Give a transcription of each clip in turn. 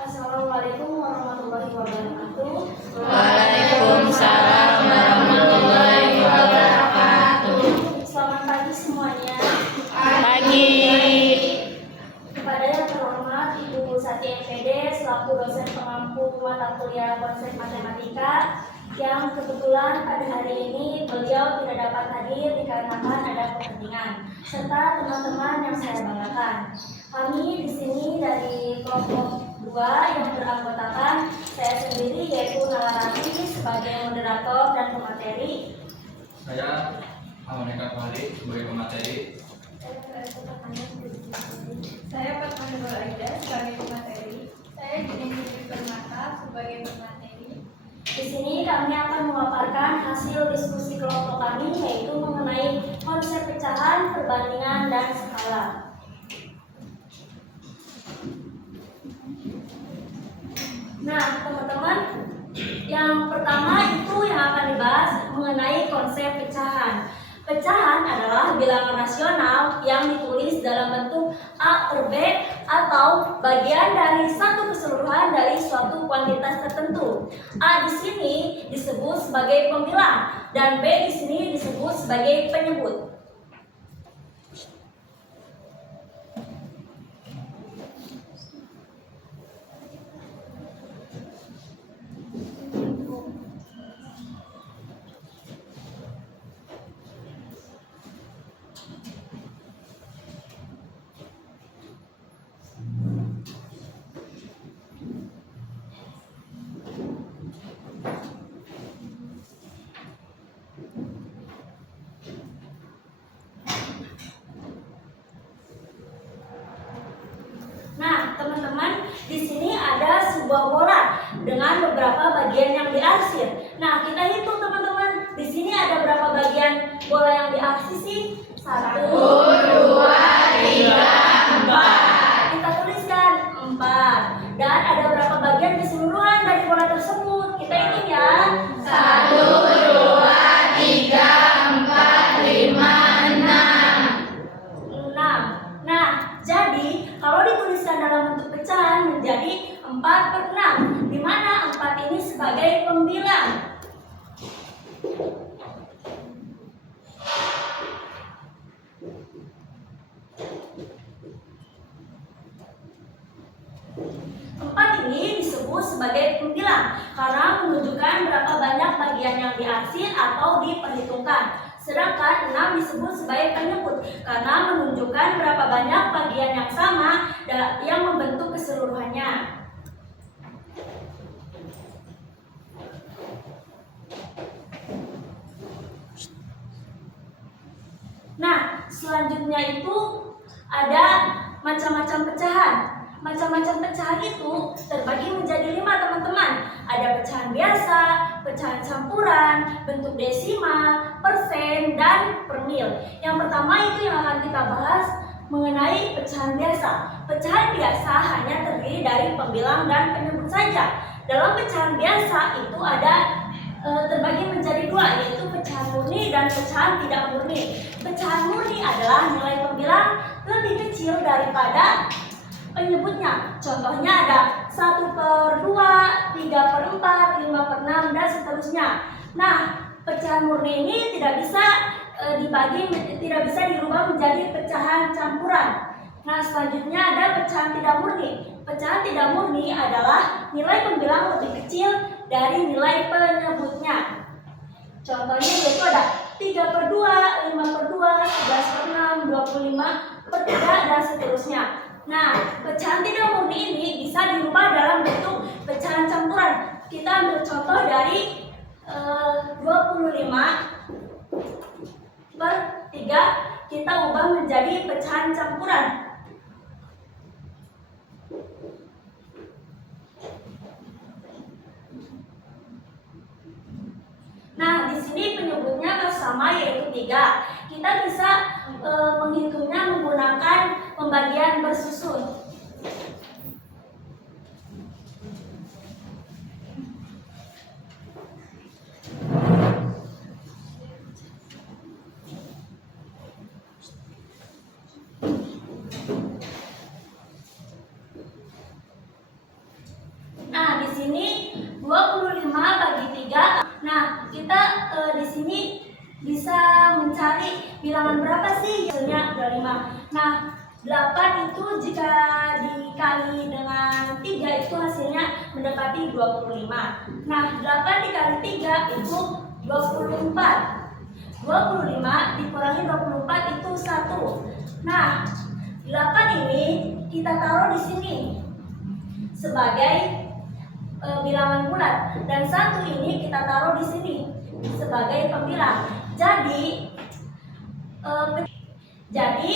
Assalamualaikum warahmatullahi wabarakatuh. Waalaikumsalam warahmatullahi wabarakatuh. Selamat pagi semuanya. Pagi. Kepada yang terhormat Ibu Sati MPD selaku dosen pengampu mata kuliah konsep matematika yang kebetulan pada hari ini beliau tidak dapat hadir dikarenakan ada kepentingan, serta teman-teman yang saya banggakan. Kami di sini dari kelompok 2 yang beranggotakan saya sendiri yaitu Nalarati sebagai moderator dan pemateri. Saya Amoneka Fahri sebagai pemateri. Saya Fatma Aida sebagai pemateri. Saya Jenny Permata sebagai pemateri. Di sini kami akan memaparkan hasil diskusi kelompok kami yaitu mengenai konsep pecahan, perbandingan, dan skala. Nah, teman-teman, yang pertama itu yang akan dibahas mengenai konsep pecahan. Pecahan adalah bilangan rasional yang ditulis dalam bentuk A per B atau bagian dari satu keseluruhan dari suatu kuantitas tertentu. A di sini disebut sebagai pembilang dan B di sini disebut sebagai penyebut. Nah, teman-teman, di sini ada sebuah bola dengan beberapa bagian yang diarsir. Nah, kita hitung teman-teman. Di sini ada berapa bagian bola yang diarsir sih? 1, 2, 3, 4. Kita tuliskan 4. Dan ada berapa bagian keseluruhan dari bola tersebut? Kita hitung ya. 1, 2, 3, 4, 5, 6. Nah, jadi kalau dituliskan dalam bentuk pecahan menjadi 4 per 6, di mana 4 ini sebagai pembilang. Ini disebut sebagai pembilang karena menunjukkan berapa banyak bagian yang diarsir atau diperhitungkan. Sedangkan 6 disebut sebagai penyebut karena menunjukkan berapa banyak bagian yang sama yang membentuk keseluruhannya. Nah, selanjutnya itu ada macam-macam pecahan. Macam-macam pecahan itu terbagi menjadi 5 teman-teman. Ada pecahan biasa, pecahan campuran, bentuk desimal, persen, dan per mil. Yang pertama itu yang akan kita bahas mengenai pecahan biasa. Pecahan biasa hanya terdiri dari pembilang dan penyebut saja. Dalam pecahan biasa itu ada terbagi menjadi 2, yaitu pecahan murni dan pecahan tidak murni. Pecahan murni adalah nilai pembilang lebih kecil daripada penyebutnya. Contohnya ada 1 per 2, 3 per 4, 5 per 6, dan seterusnya. Nah, pecahan murni ini tidak bisa tidak bisa dirubah menjadi pecahan campuran. Nah, selanjutnya ada pecahan tidak murni. Pecahan tidak murni adalah nilai pembilang lebih kecil dari nilai penyebutnya. Contohnya yaitu ada 3 per 2, 5 per 2, 11 per 6, 25 per 3, dan seterusnya. Nah, pecahan tidak murni ini bisa dirubah dalam bentuk pecahan campuran. Kita ambil contoh dari 25 per 3, kita ubah menjadi pecahan campuran. Nah, di sini penyebutnya bersama yaitu 3. Kita bisa menghitungnya menggunakan pembagian bersusun. sini 25 bagi 3. Nah, kita di sini bisa mencari bilangan berapa sih? Hasilnya udah 5. Nah, 8 itu jika dikali dengan 3 itu hasilnya mendekati 25. Nah, 8 dikali 3 itu 24. 25 dikurangi 24 itu 1. Nah, 8 ini kita taruh di sini sebagai bilangan bulat dan 1 ini kita taruh di sini sebagai pembilang. Jadi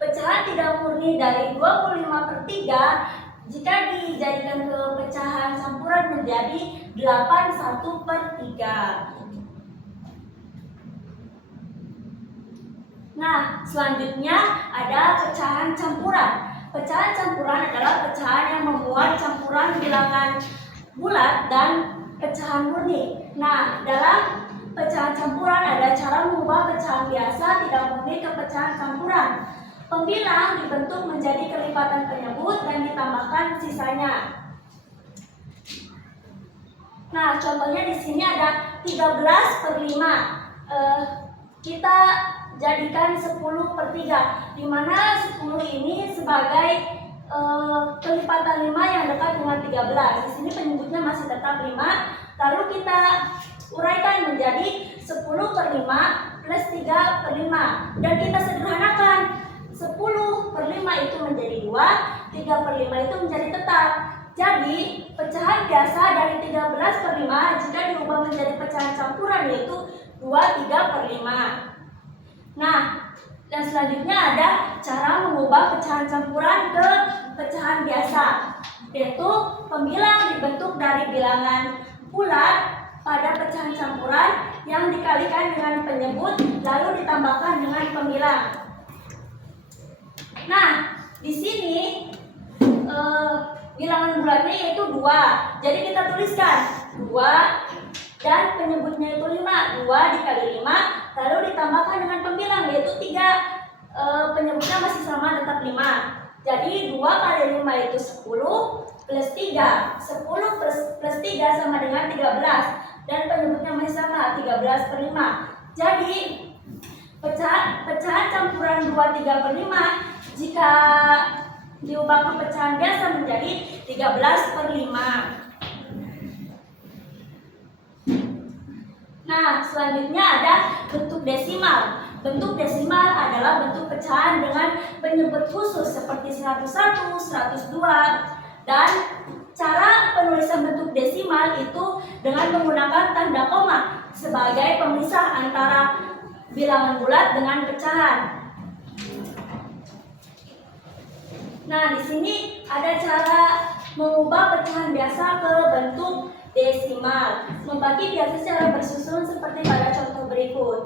pecahan tidak murni dari 25/3 jika dijadikan ke pecahan campuran menjadi 81/3. Nah, selanjutnya ada pecahan campuran. Pecahan campuran adalah pecahan yang memuat campuran bilangan bulat dan pecahan murni. Nah, dalam pecahan campuran ada cara mengubah pecahan biasa tidak murni ke pecahan campuran. Pembilang dibentuk menjadi kelipatan penyebut dan ditambahkan sisanya. Nah, contohnya di sini ada 13/5. Kita jadikan 10/3, di mana 10 ini sebagai kelipatan 5 yang dekat dengan 13. Di sini penyebutnya masih tetap 5. Lalu kita uraikan menjadi 10/5 plus 3/5 dan kita sederhanakan. 10/5 itu menjadi 2, 3/5 itu menjadi tetap. Jadi pecahan biasa dari 13/5 jika diubah menjadi pecahan campuran yaitu 2/3/5. Nah, dan selanjutnya ada cara mengubah pecahan campuran ke pecahan biasa, yaitu pembilang dibentuk dari bilangan bulat pada pecahan campuran yang dikalikan dengan penyebut lalu ditambahkan dengan pembilang. Nah, di sini bilangan bulatnya yaitu 2. Jadi kita tuliskan 2 dan penyebutnya itu 5. 2 dikali 5 lalu ditambahkan dengan pembilang yaitu 3. Penyebutnya masih sama tetap 5. Jadi 2 kali 5 itu 10 plus 3. 10 plus 3 sama dengan 13. Dan penyebutnya masih sama 13/5. Jadi pecahan campuran 2/3/5 jika diubah ke pecahan biasa menjadi 13/5. Nah, selanjutnya ada bentuk desimal. Bentuk desimal adalah bentuk pecahan dengan penyebut khusus seperti 101, 102. Dan cara penulisan bentuk desimal itu dengan menggunakan tanda koma sebagai pemisah antara bilangan bulat dengan pecahan. Nah, di sini ada cara mengubah pecahan biasa ke bentuk desimal. Membagi biasa secara bersusun seperti pada contoh berikut.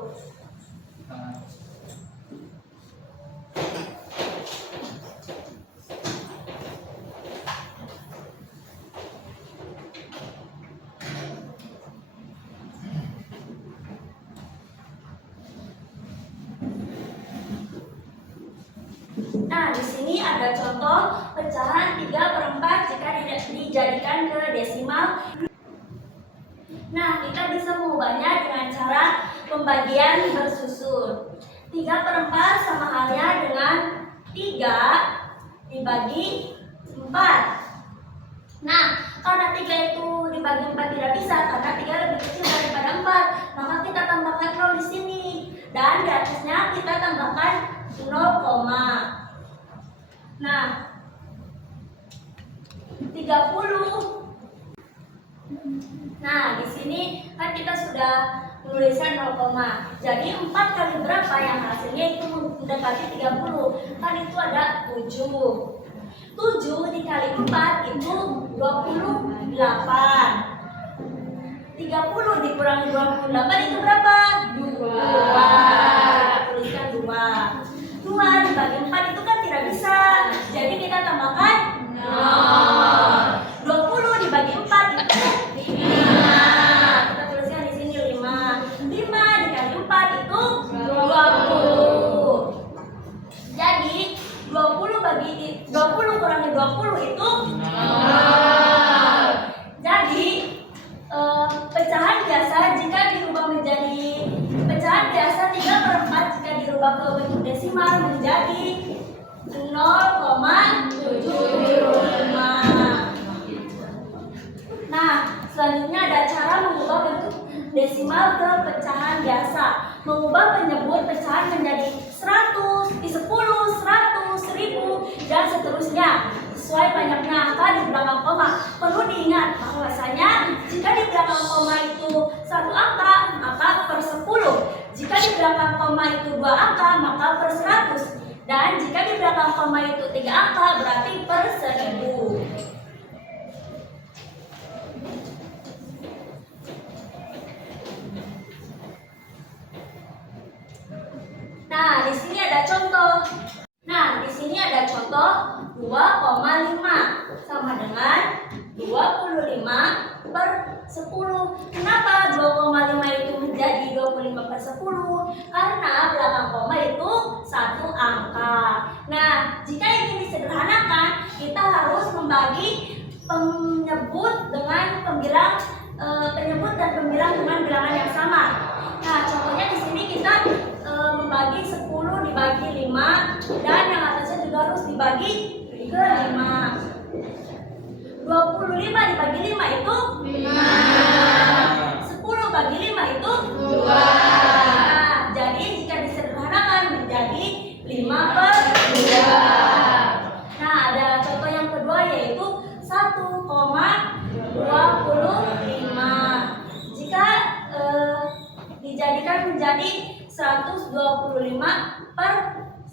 Nah, di sini ada contoh pecahan 3/4 jika dijadikan ke desimal. Nah, kita bisa mengubahnya dengan cara pembagian bersusun. 3/4 sama halnya dengan 3 dibagi 4. Nah, karena 3 itu dibagi 4 tidak bisa, karena 3 lebih kecil daripada 4, maka kita tambahkan 0 di sini. Dan di atasnya kita tambahkan 0, nah 30. Nah, di sini kan kita sudah menuliskan 0, jadi 4 kali berapa yang hasilnya itu mendekati 30. Kan itu ada 7. 7 dikali 4 itu 28. 30 dikurangi 28 itu berapa? 2. Kita tuliskan 2. 2 dibagi 4 itu kan tidak bisa. Jadi kita tambahkan 0. 20 dibagi 4 itu 5. Kita tuliskan di sini 5. 5 dikali 4 itu 20. Jadi 20 kurangi 20 itu 0. Jadi desimal menjadi 0,75. Nah, selanjutnya ada cara mengubah bentuk desimal ke pecahan biasa. Mengubah penyebut pecahan menjadi 100, 10, 100, 1000, dan seterusnya sesuai banyaknya angka di belakang koma. Perlu diingat bahwasanya jika di belakang koma itu 1 angka, maka per 10. Jika di belakang koma itu 2 angka, maka per 100. Dan jika di belakang koma itu 3 angka, berarti per 1000. Nah, di sini ada contoh. Nah, di sini ada contoh 2,5 sama dengan 25 per 10. Kenapa 2,5 itu menjadi 25 per 10? Karena belakang koma itu 1 angka. Nah, jika ingin disederhanakan, kita harus membagi penyebut dengan pembilang penyebut dan pembilang dengan bilangan yang sama. Nah, contohnya di sini kita membagi 10 dibagi 5, dan yang atasnya juga harus dibagi ke 5. 25 dibagi 5 itu 5. 10 bagi 5 itu 2. Nah, jadi jika disederhanakan menjadi 5 per 2. Nah, ada contoh yang kedua yaitu 1,25. Jika dijadikan menjadi 125 per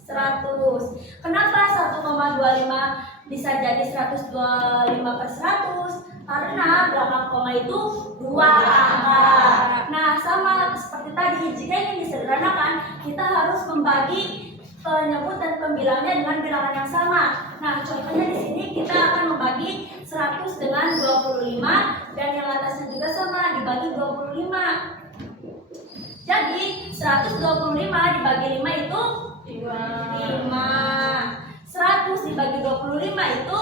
100. Kenapa 1,25 bisa jadi 125 per 100? Karena belakang koma itu 2 angka. Nah, sama seperti tadi, jika ingin disederhanakan, kita harus membagi penyebut dan pembilangnya dengan bilangan yang sama. Nah, contohnya di sini kita akan membagi 100 dengan 25, dan yang atasnya juga sama, dibagi 25. Jadi 125 dibagi 5 itu 5. 100 dibagi 25 itu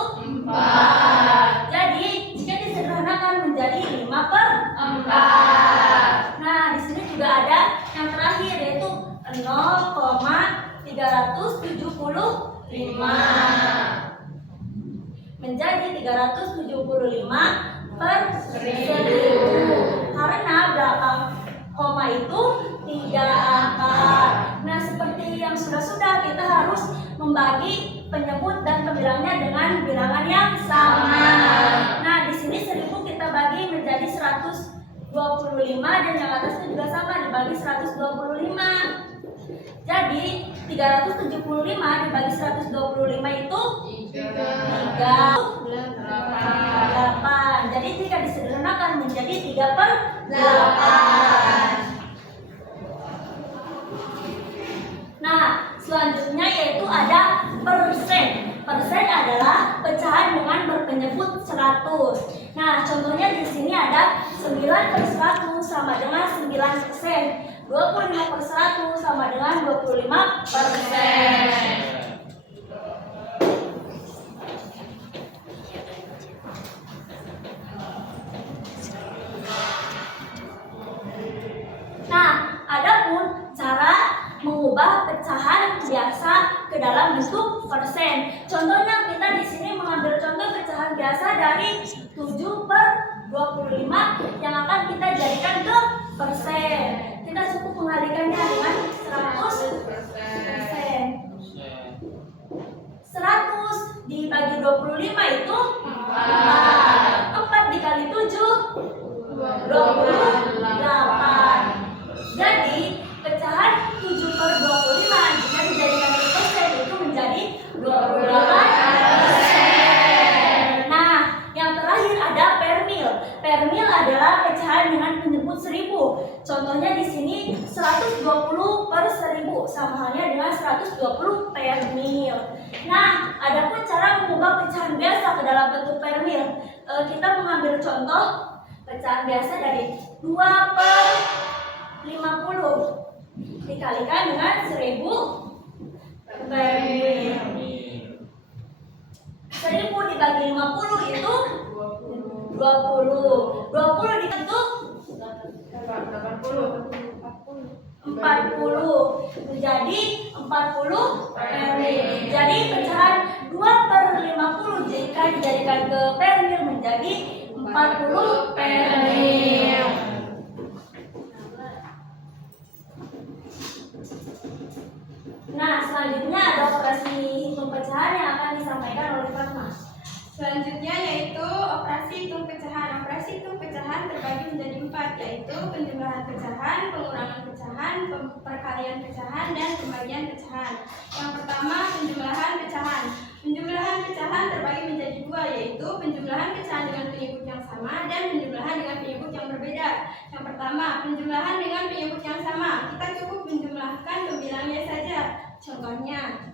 4. Jadi jika disederhanakan menjadi 5 per 4. Nah, di sini juga ada yang terakhir yaitu 0,375 menjadi 375 per 1000. Karena belakang koma itu 3 angka. Nah, seperti yang sudah-sudah, kita harus membagi penyebut dan pembilangnya dengan bilangan yang sama. Nah, di sini 1000 kita bagi menjadi 125, dan yang atasnya juga sama, dibagi 125. Jadi 375 dibagi 125 itu 8. Jadi jika disederhanakan menjadi 3 per 8. Nah, selanjutnya yaitu ada persen. Persen adalah pecahan dengan berpenyebut 100. Nah, contohnya di sini ada 9 per 100 sama dengan 9%. 25 per 100 sama dengan 25%. Nah, adapun cara mengubah pecahan biasa ke dalam bentuk persen. Contohnya kita di sini mengambil contoh pecahan biasa dari 7 per 25 yang akan kita jadikan ke persen. Kita cukup mengalikannya dengan 100%. 100 dibagi 25 itu 4. 4 dikali 7 28. Jadi pecahan 7 per 25 jika dijadikan ke persen itu menjadi 28%. Nah, yang terakhir ada permil. Permil adalah pecahan dengan penyebut 1000. Contohnya di sini 120 per 1000 sama halnya dengan 120 permil. Nah, adapun cara mengubah pecahan biasa ke dalam bentuk permil, kita mengambil contoh pecahan biasa dari 2 per 50 dikalikan dengan 1000 permil. 1000 dibagi 50 itu 20. 20 itu 40. Menjadi 40 40 per mil. Jadi pecahan 2/50 jika dijadikan ke per mil menjadi 40 per mil. Nah, selanjutnya ada operasi hitung pecahan yang akan disampaikan oleh Fatma. Selanjutnya yaitu operasi hitung pecahan. Operasi hitung pecahan terbagi menjadi 4, yaitu penjumlahan pecahan, pengurangan pecahan, perkalian pecahan, dan pembagian pecahan. Yang pertama, penjumlahan pecahan. Penjumlahan pecahan terbagi menjadi 2, yaitu penjumlahan pecahan dengan penyebut yang sama dan penjumlahan dengan penyebut yang berbeda. Yang pertama, penjumlahan dengan penyebut yang sama. Kita cukup menjumlahkan pembilangnya saja. Contohnya,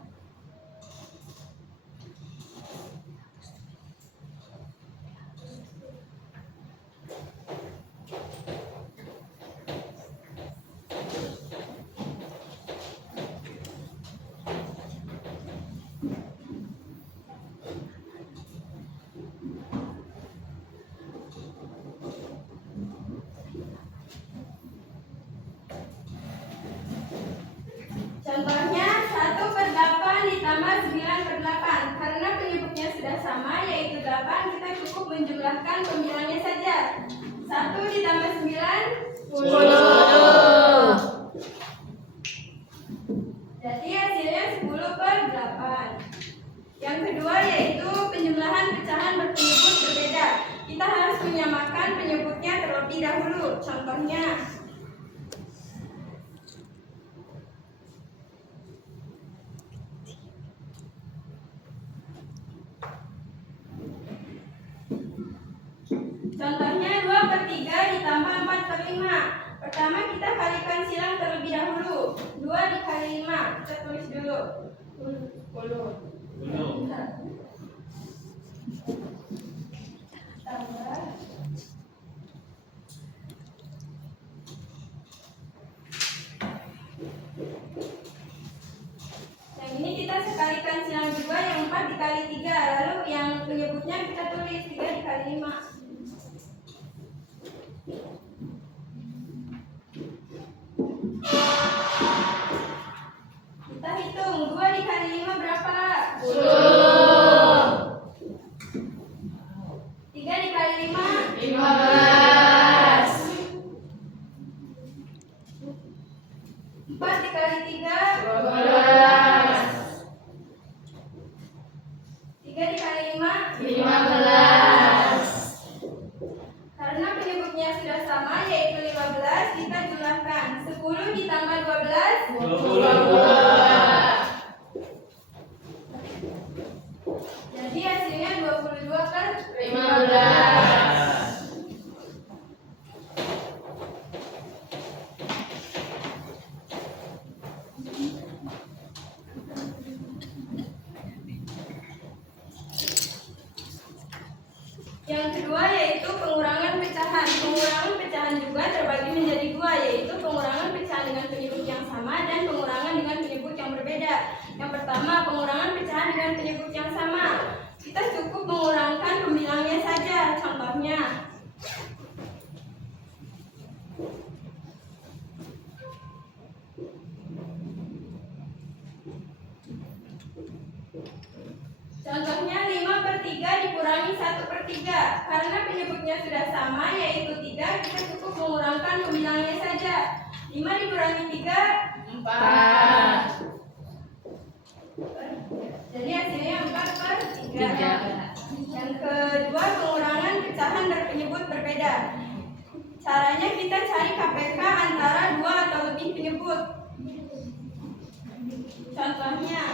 contohnya 1/8 ditambah 9/8. Karena penyebutnya sudah sama, yaitu 8, kita cukup menjumlahkan pembilangnya saja. 1 ditambah 9, 10. jadi hasilnya 10/8. Yang kedua yaitu penjumlahan pecahan berpenyebut berbeda. Kita harus menyamakan penyebutnya terlebih dahulu. Contohnya, Contohnya 2/3 ditambah 4/5. Pertama kita kalikan silang terlebih dahulu. 2 dikali 5, kita tulis dulu. 10. Tambah. Yang ini kita sekalikan silang juga, yang 4 dikali 3. Lalu yang penyebutnya kita tulis 3 dikali 5. Kita hitung 2 dikali 5 berapa? 10. 3 dikali 5 15. 4 dikali 3 12. 3 dikali 5 15. Karena penyebutnya sudah sama, yaitu 15, kita jumlahkan. 10 ditambah 12 22. jadi hasilnya 15. Yang kedua yaitu pengurangan pecahan. Pengurangan pecahan juga terbagi menjadi 2, yaitu pengurangan pecahan dengan penyebut yang sama dan pengurangan dengan penyebut yang berbeda. Yang pertama, pengurangan pecahan dengan penyebut yang sama. Kita cukup mengurangkan pembilangnya saja. Contohnya, Contohnya 5/3 dikurangi 1/3. Karena penyebutnya sudah sama, yaitu 3, kita cukup mengurangkan pembilangnya saja. 5 dikurangi 3, 4. jadi hasilnya 4/3. 3. Yang kedua, pengurangan pecahan berpenyebut berbeda. Caranya kita cari KPK antara 2 atau lebih penyebut. Contohnya,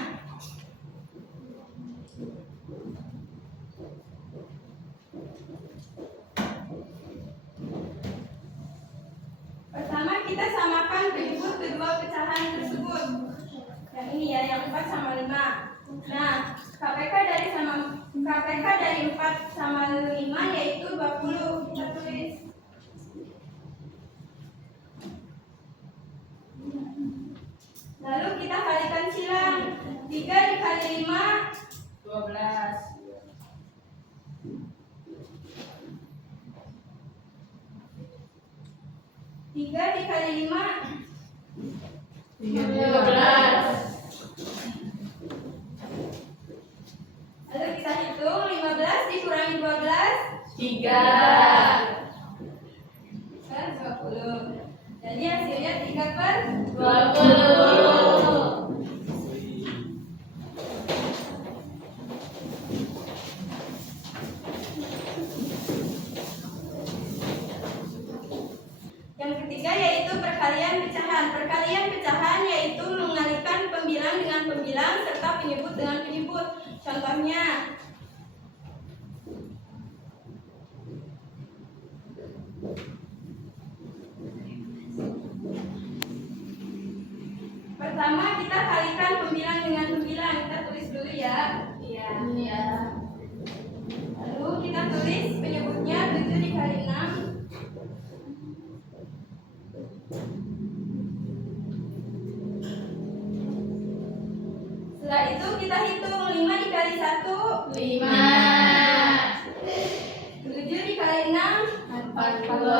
pertama kita samakan penyebut kedua pecahan tersebut. Yang ini ya, yang 4 sama 5. Nah, KPK dari 4 sama 5 yaitu 20. Kita tulis. Lalu kita kalikan silang. 3 dikali 5 12. 3 dikali 5 13. kurangi 12? 3. 20. Jadi hasilnya 3/20. 20. Yang ketiga yaitu perkalian pecahan. Perkalian pecahan yaitu mengalihkan pembilang dengan pembilang serta penyebut dengan penyebut. Contohnya, pertama kita kalikan pembilang dengan pembilang. Kita tulis dulu ya. Iya. Lalu kita tulis penyebutnya 7 dikali 6. Setelah itu kita hitung 5 dikali 1. 5. 7 dikali 6. 42.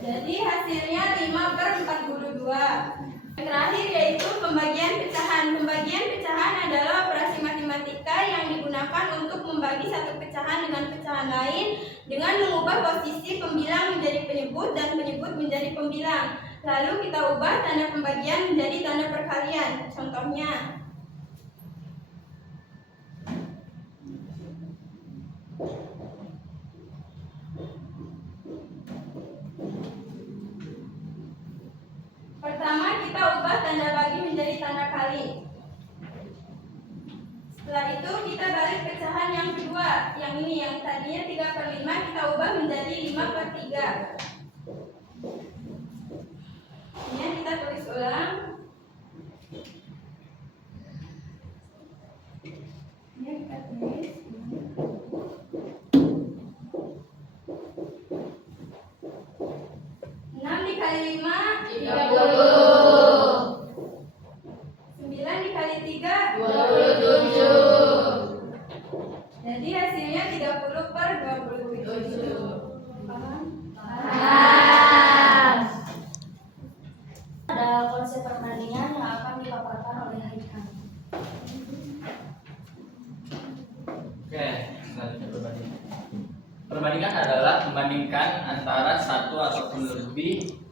Jadi hasilnya 5/42. Yang terakhir yaitu pembagian pecahan. Pembagian pecahan adalah operasi matematika yang digunakan untuk membagi satu pecahan dengan pecahan lain dengan mengubah posisi pembilang menjadi penyebut dan penyebut menjadi pembilang. Lalu kita ubah tanda pembagian menjadi tanda perkalian. Contohnya, pertama kita ubah tanda bagi menjadi tanda kali. Setelah itu kita balik pecahan yang kedua. Yang ini yang tadinya 3/5 kita ubah menjadi 5/3. Ini kita tulis ulang. Ini kita tulis. 6 dikali 5 30. 9 dikali 3 27. Jadi hasilnya 30/27. Paham? Ada konsep perbandingan yang akan dipaparkan oleh Haikal. Oke, selanjutnya perbandingan. Perbandingan adalah membandingkan antara satu ataupun lebih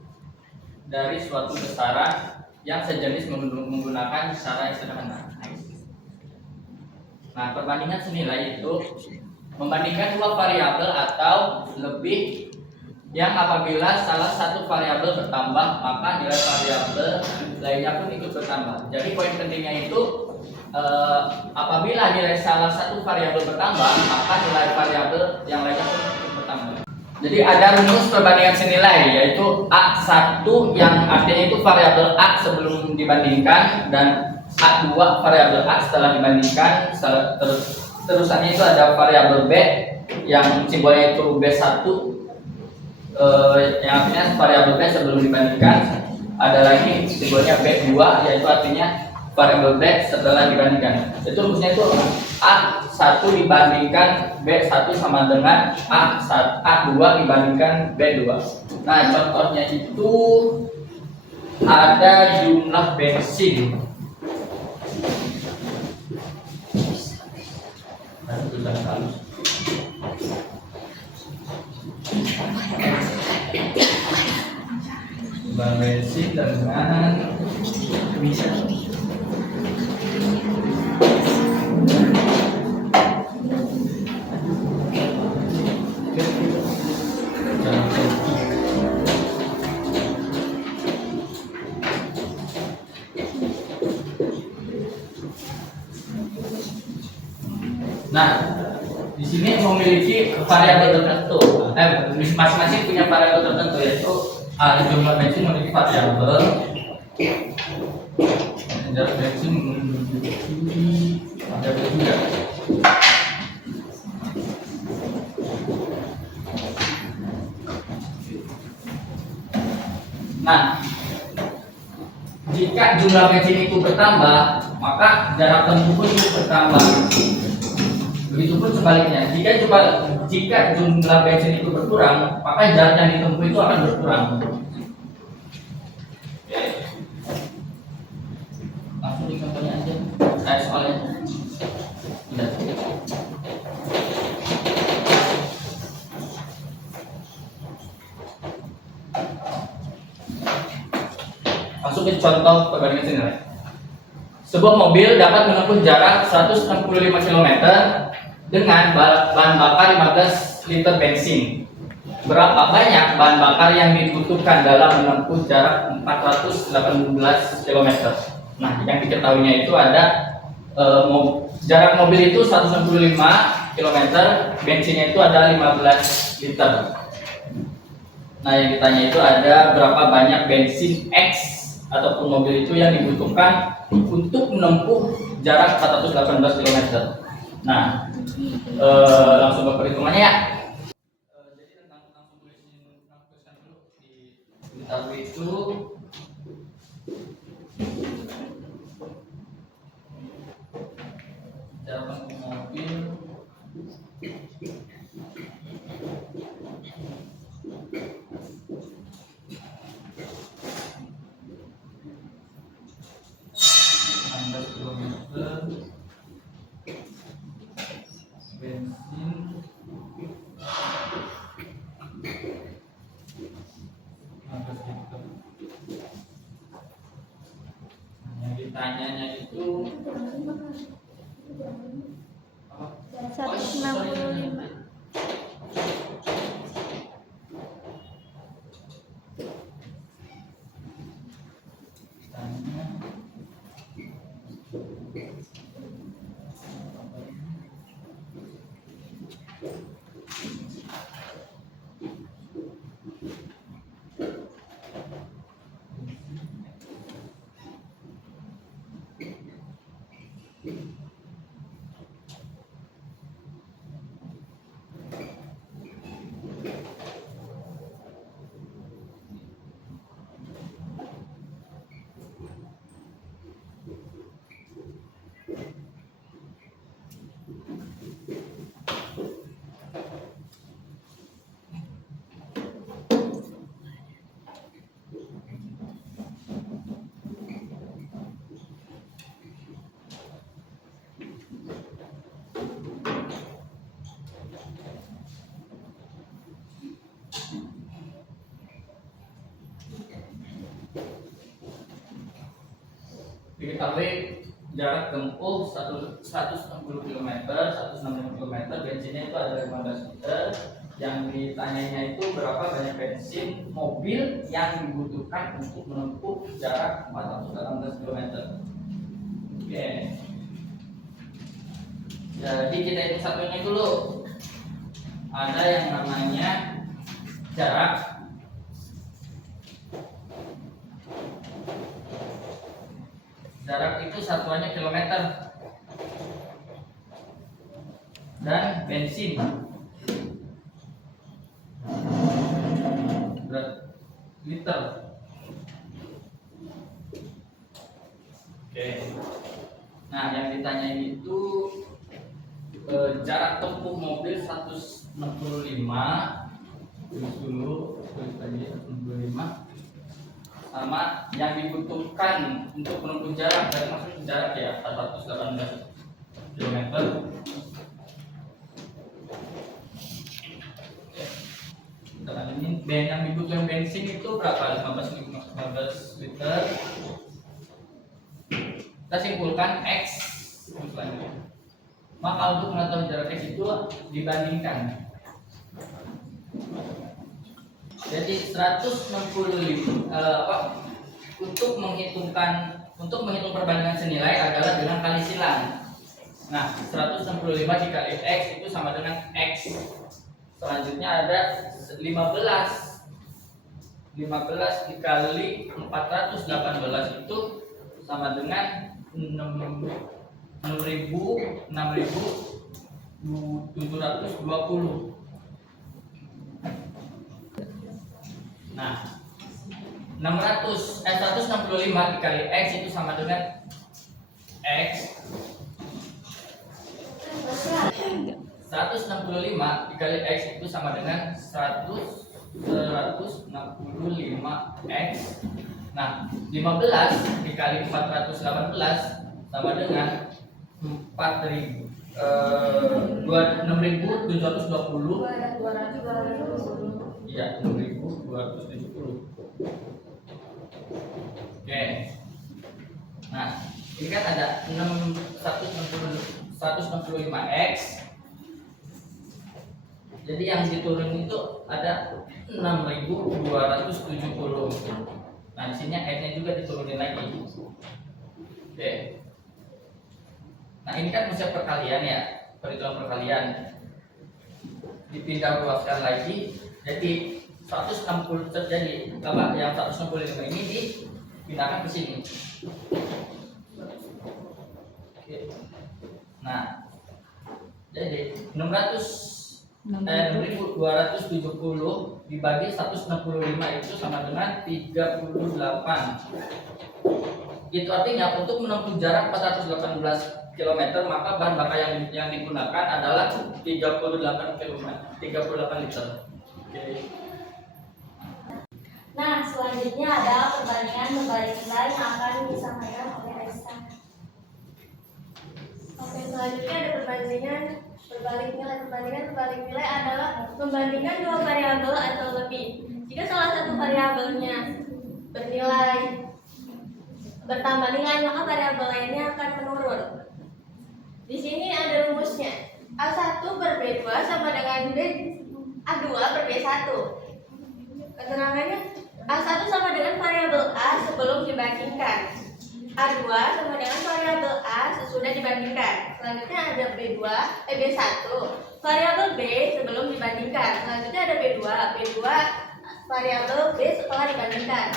dari suatu besaran yang sejenis menggunakan cara yang sederhana. Nah, perbandingan senilai itu membandingkan dua variabel atau lebih yang apabila salah satu variabel bertambah maka nilai variabel lainnya pun ikut bertambah. Jadi poin pentingnya itu apabila nilai salah satu variabel bertambah maka nilai variabel yang lainnya pun ikut bertambah. Jadi ada rumus perbandingan senilai yaitu A1 yang artinya itu variabel A sebelum dibandingkan dan A2 variabel A setelah dibandingkan. Terusannya itu ada variabel B yang simbolnya itu B1 yang artinya variabel B sebelum dibandingkan. Ada lagi simbolnya B2 yaitu artinya variabel B setelah dibandingkan. Itu rumusnya itu A1 dibandingkan B1 sama dengan A2 dibandingkan B2. Nah, contohnya itu ada jumlah bensin. Jumlah bensin dengan bisa Nah, di sini memiliki variabel tertentu. Masing-masing punya variabel tertentu yaitu jumlah bensin memiliki variabel. Jarak bensin memiliki variabel juga. Nah, jika jumlah bensin itu bertambah, maka jarak tempuh pun bertambah. Begitupun sebaliknya, jika jumlah bensin itu berkurang, maka jarak yang ditempuh itu akan berkurang. Langsung di contohnya aja, saya soalnya. Udah. ke contoh perbandingan senilai. Sebuah mobil dapat menempuh jarak 165 km dengan bahan bakar 15 liter bensin. Berapa banyak bahan bakar yang dibutuhkan dalam menempuh jarak 418 km? Nah, yang diketahuinya itu ada jarak mobil itu 165 km, bensinnya itu ada 15 liter. Nah, yang ditanya itu ada berapa banyak bensin X ataupun mobil itu yang dibutuhkan untuk menempuh jarak 418 km. Nah, langsung ke perhitungannya ya. Jadi langsung tuliskan dulu di tabel itu. Jarak menempuh mobil bensin yang ditanyanya itu 165. diketahui jarak tempuh 160 km, 160 km, bensinnya itu ada 15 liter. Yang ditanyanya itu berapa banyak bensin mobil yang dibutuhkan untuk menempuh jarak 418 km. Oke. Jadi kita hitung satunya dulu. Ada yang namanya jarak itu satuannya kilometer dan bensin liter. Oke. Nah, yang ditanyain itu jarak tempuh mobil 165. Tulis dulu, tulis tadi 165. Sama yang dibutuhkan untuk menempuh jarak, dari maksud jarak ya 418 km. Ini yang dibutuhkan bensin itu berapa? 15 liter. Kita simpulkan X misalnya. Maka untuk mengetahui jarak X itu dibandingkan. Jadi 165 untuk menghitung perbandingan senilai adalah dengan kali silang. Nah, 165 dikali X itu sama dengan X. Selanjutnya ada 15 dikali 418 itu sama dengan 6.720. Nah, 165 dikali X itu sama dengan X. 165 dikali X itu sama dengan 165X. Nah, 15 dikali 418 sama dengan 6.720. Iya, 6.270. Oke. Nah, ini kan ada 165x. Jadi yang diturunin itu ada 6.270. Nah, di sini x-nya juga diturunin lagi. Oke. Nah, ini kan konsep perkalian ya, perhitungan perkalian. Dipindah luaskan lagi, jadi 160 terjadi apa yang 165 ini dipindahkan ke sini. Oke. Nah, jadi 6.270 dibagi 165 itu sama dengan 38. Itu artinya untuk menempuh jarak 418 km maka bahan bakar yang digunakan adalah 38 liter. Oke. Nah, selanjutnya ada perbandingan berbalik nilai yang akan disampaikan oleh Aisyah. Oke, selanjutnya ada perbandingan berbalik nilai. Perbandingan berbalik nilai adalah membandingkan dua variabel atau lebih. Jika salah satu variabelnya bernilai bertambah nilai, maka variabel lainnya akan menurun. Di sini ada rumusnya. A1 per B2 sama dengan A2 per B1. Keterangannya A1 sama dengan variabel A sebelum dibandingkan. A2 sama dengan variabel A sesudah dibandingkan. Selanjutnya ada B1 variabel B sebelum dibandingkan. Selanjutnya ada B2 variabel B setelah dibandingkan.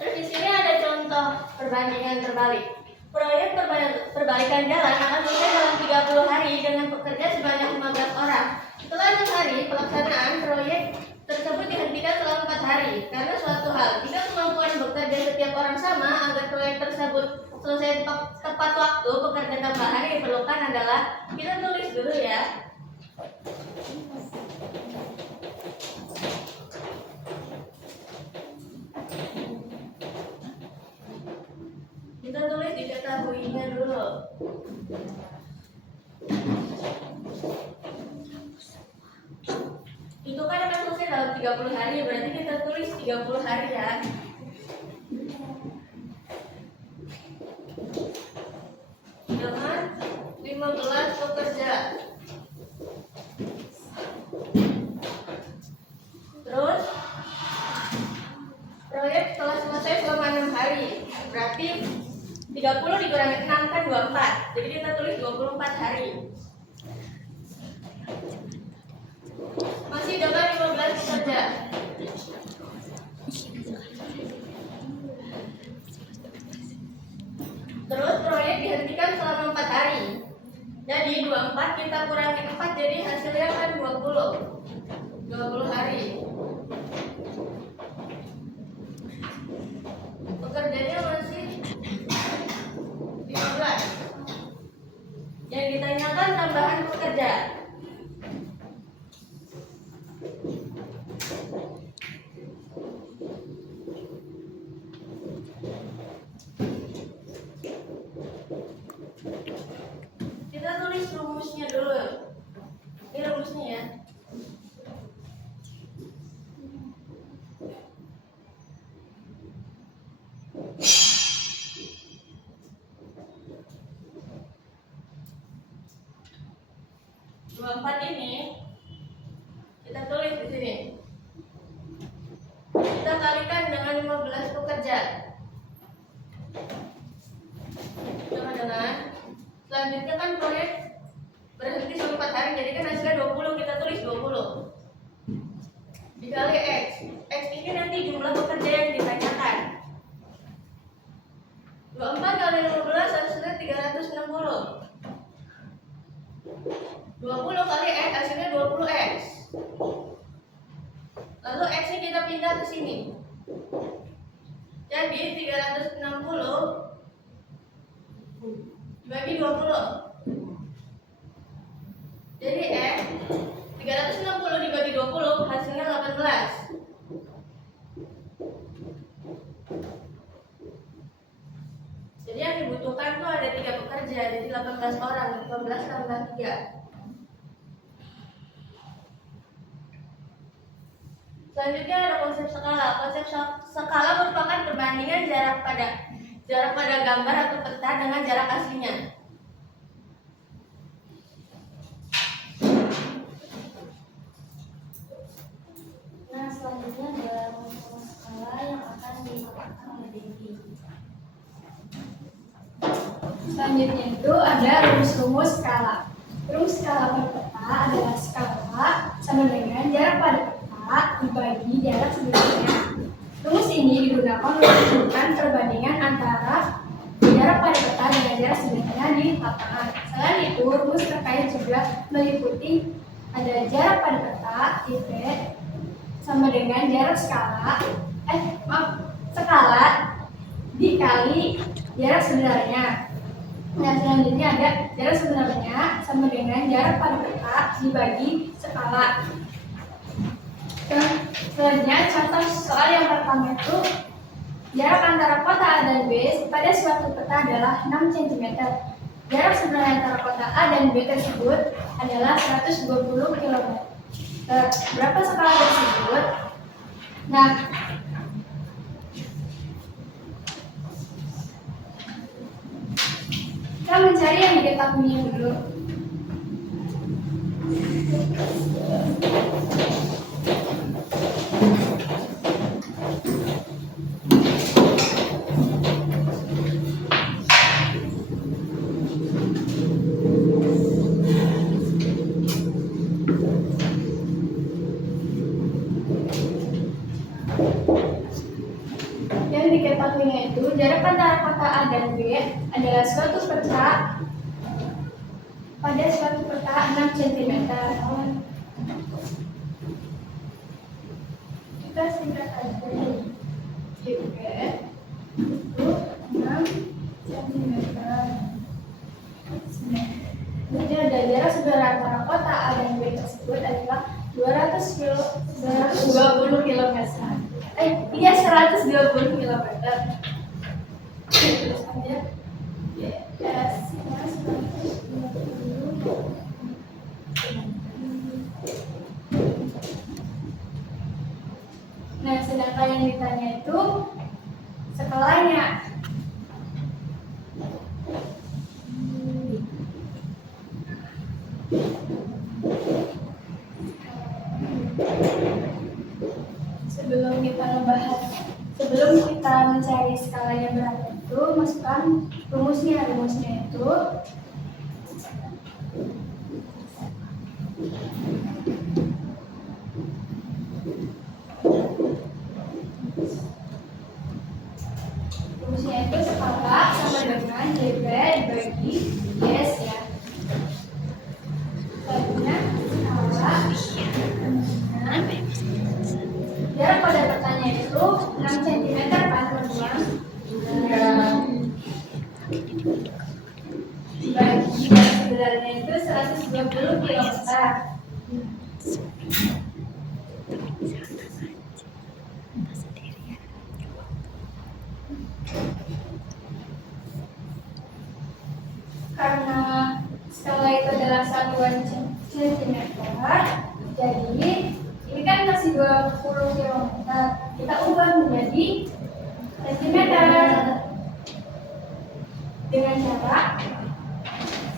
Terus di sini ada contoh perbandingan terbalik. Proyek perbalikan jalan akan selesai dalam 30 hari dengan pekerja sebanyak 15 orang. Setelah 6 hari pelaksanaan, proyek tersebut dihentikan selama 4 hari karena suatu hal. Jika kemampuan bekerja setiap orang sama agar proyek tersebut selesai tepat waktu, pekerja tambahan yang diperlukan adalah, kita tulis dulu ya. Kita tulis diketahuinya dulu. Itu kan akan selesai dalam 30 hari, berarti kita tulis 30 hari ya. Dengan 15 pekerja. Terus proyek telah selesai selama 6 hari. Berarti 30 dikurangi 6 kan 24. Jadi kita tulis 24 hari. Masih dengan 15 pekerja. Terus proyek dihentikan selama 4 hari. Jadi 24 kita kurangi 4 jadi hasilnya kan 20 hari. Pekerjanya masih 15. Yang ditanyakan tambahan pekerja. Kita tulis rumusnya dulu. Ini rumusnya ya. Empat ini kita tulis di sini. Kita kalikan dengan 15 pekerja. Sama dengan selanjutnya kan proyek berhenti selama 4 hari, jadi kan hasilnya 20, kita tulis 20 dikali X. X ini nanti jumlah pekerja yang ditanyakan. 24 kali 15 hasilnya 360. 20 kali X hasilnya 20X. Lalu X nya kita pindah ke sini. Jadi 360 dibagi 20. Jadi X 360 dibagi 20 hasilnya 18. Jadi yang dibutuhkan tuh ada 3 pekerja, jadi 18 orang, 18 tambah 3. Selanjutnya ada konsep skala. Konsep skala merupakan perbandingan jarak pada jarak pada gambar atau peta dengan jarak aslinya. Nah, selanjutnya adalah rumus skala yang akan dipaparkan oleh Devi. Selanjutnya itu ada rumus-rumus skala. Rumus skala pada peta adalah skala sama dengan jarak pada peta dibagi jarak sebenarnya. Rumus ini digunakan untuk menentukan perbandingan antara jarak pada peta dengan jarak sebenarnya di lapangan. Selain itu, rumus terkait juga meliputi ada jarak pada peta (IV) sama dengan jarak skala dikali jarak sebenarnya. Nah, selanjutnya ada jarak sebenarnya sama dengan jarak pada peta dibagi skala. Selanjutnya contoh soal yang pertama itu jarak antara kota A dan B pada suatu peta adalah 6 cm. Jarak sebenarnya antara kota A dan B tersebut adalah 120 km. Berapa skala tersebut? Nah, kita mencari yang diketahuinya dulu. Yang diketahuinya itu jarak antara kota A dan B adalah suatu peta pada suatu peta 6 cm. Kita singkat aja JB itu 6 cm. Jadi ada jarak saudara antara kota A dan B tersebut adalah 220 km. Iya 120 km. Terus aja. Yes, 120. Nah, sedangkan yang ditanya itu skalanya. Sebelum kita mencari skalanya berapa itu, masukkan rumusnya. Rumusnya itu skala sama dengan JB dibagi yes ya. Selanjutnya skala jarak pada petanya itu 6 cm kan teman-teman. Dibagi jarak sebenarnya itu 120 km. Karena skala itu adalah satuan cm, jadi ini kan masih 20 km. Kita ubah menjadi cm dengan cara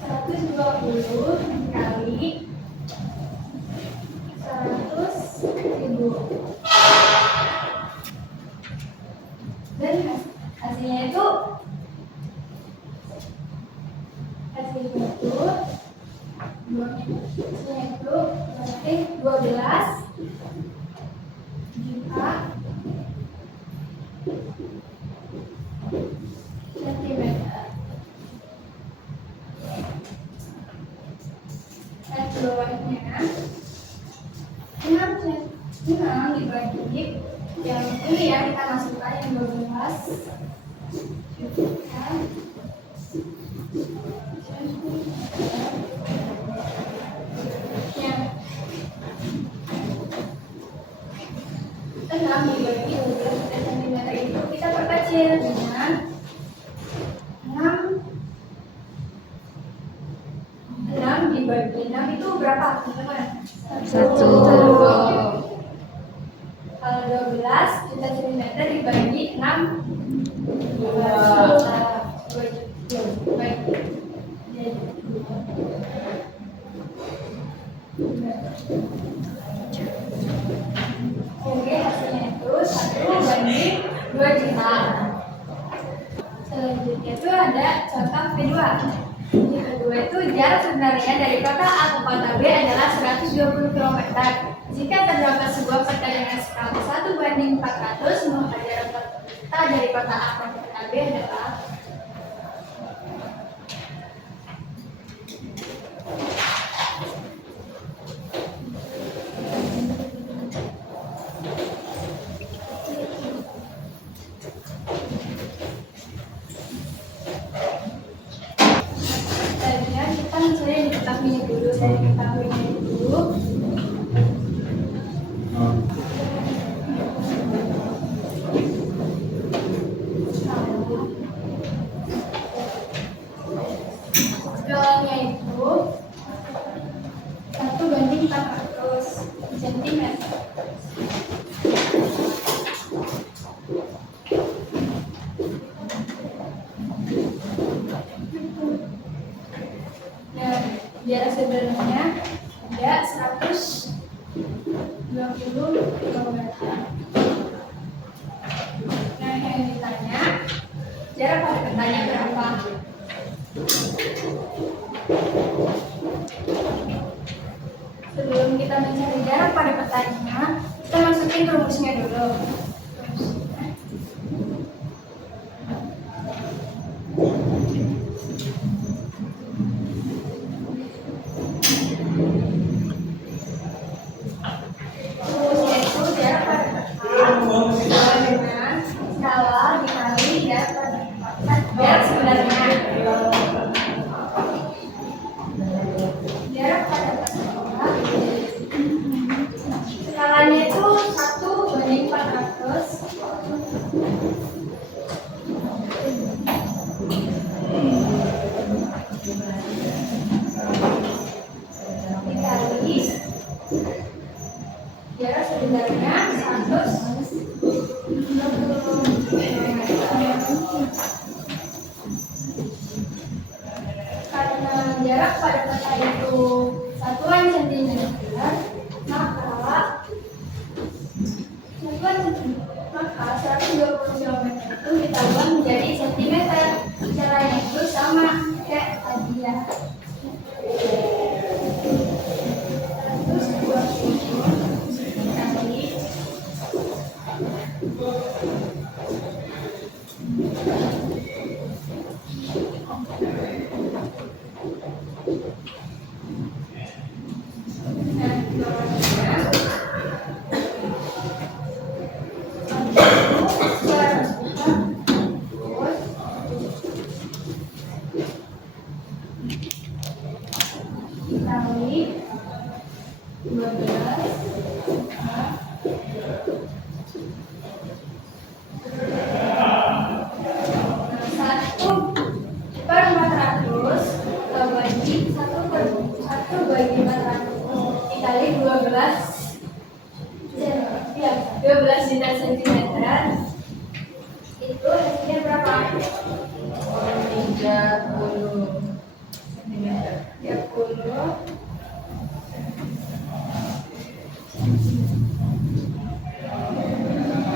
120 kali 100.000. Dan hasilnya itu berarti 12 juta sentimeter. Dan bawahnya 6 dibagi yang ini ya, kita masukkan yang 12 juta yang 6 dibagi 12 cm itu kita perkecil dengan 6 dibagi 6 itu berapa teman-teman? 1. Kalau 12 juta cm dibagi 6 Oke, hasilnya itu 1:2 juta. Selanjutnya itu ada contoh kedua. Yang kedua itu jarak sebenarnya dari kota A ke kota B adalah 120 km. Jika terdapat sebuah peta dengan skala 1:400, maka jarak peta dari kota A ke kota B adalah kita mencari yang diketahuinya dulu. Dari diketahuinya dulu skalanya itu 1:400 cm. Nah, jarak sebenarnya ada 120 km. Nah, yang ditanya jarak pada petanya berapa? Sebelum kita mencari jarak pada petanya, kita masukin rumusnya dulu. Rumusnya itu jarak pada peta dengan skala dikali jarak pada peta. Jarak sebenarnya jarak pada peta skalanya itu 1:400 dikali jarak sebenarnya 160 km. Karena jarak pada peta itu satuan centimeter, maka 120 km itu ditambah menjadi centimeter. Caranya itu sama kayak tadi ya. 120 dikali dikali 12. Satu per 400 bagi 1/400 dikali 12 ya 12 juta sentimeter, itu hasilnya berapa? 30 cm. 30.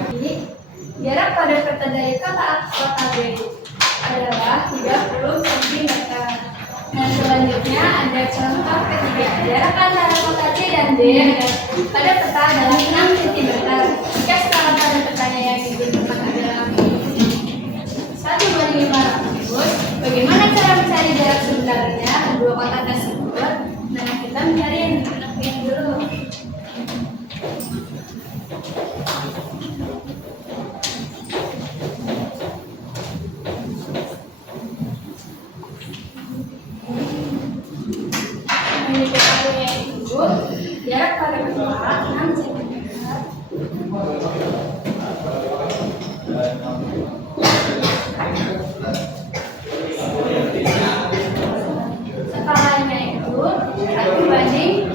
Jadi, jarak pada peta dari kota A ke kota B adalah 30 cm. Nah, selanjutnya ada contoh ketiga. Jarak antara kota C dan D pada peta adalah 6 cm. Jika skala pada petanya yang ditentukan adalah 1:500, bagaimana cara mencari jarak sebenarnya kedua kota tersebut? Nah, kita mencari yang ditentukan dulu. Yang diketahui itu jarak pada peta 6 cm. Skalanya itu 1:500.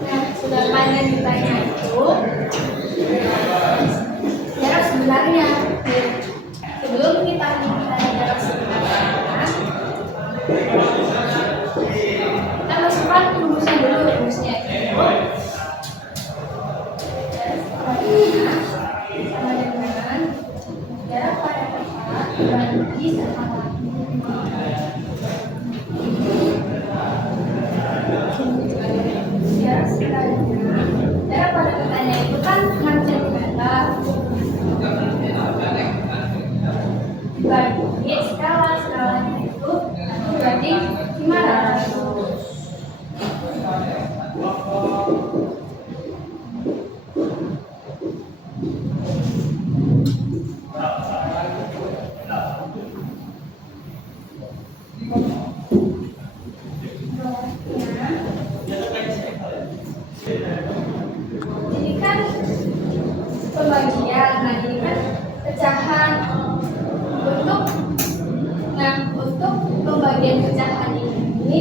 Nah, sedangkan yang ditanya itu jarak sebenarnya. Sebelum kita mencari jarak sebenarnya, kita masukkan rumusnya dulu. Rumusnya itu sama dengan jarak pada tempat dibagi skala. Jarak sebenarnya, jarak pada tempat itu kan 6 cm. Dibagi skalanya itu 1/500. Ini kan pembagian, nah ini kan pecahan untuk pembagian pecahan ini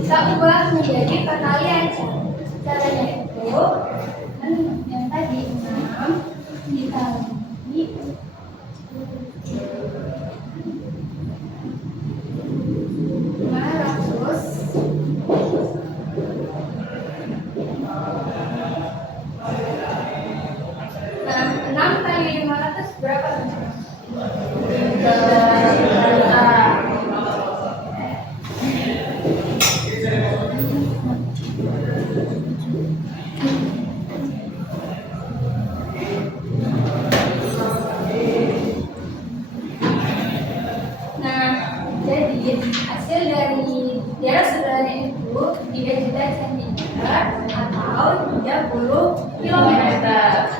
kita ubah menjadi perkalian. Caranya itu kan yang tadi 6 dikali 500. Nah, 6 kali 500 berapa? Nah, jadi hasil dari jarak sebenarnya itu 3 juta cm atau 30 kilometer.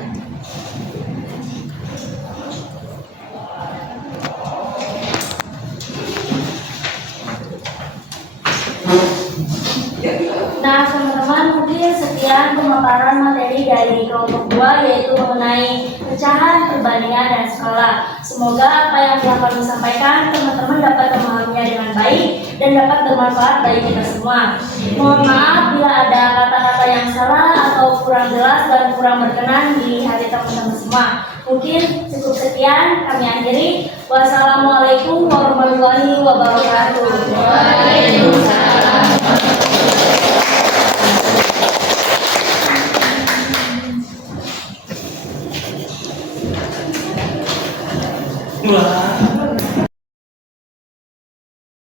Nah, teman-teman, mungkin sekian pemaparan materi dari kelompok 2 yaitu mengenai pecahan, perbandingan, dan skala. Semoga apa yang telah kami sampaikan teman-teman dapat memahaminya dengan baik dan dapat bermanfaat bagi kita semua. Mohon maaf bila ada kata-kata yang salah atau kurang jelas dan kurang berkenan di hati teman-teman semua. Mungkin cukup sekian, kami akhiri. Wassalamualaikum warahmatullahi wabarakatuh. Waalaikumsalam. Wah.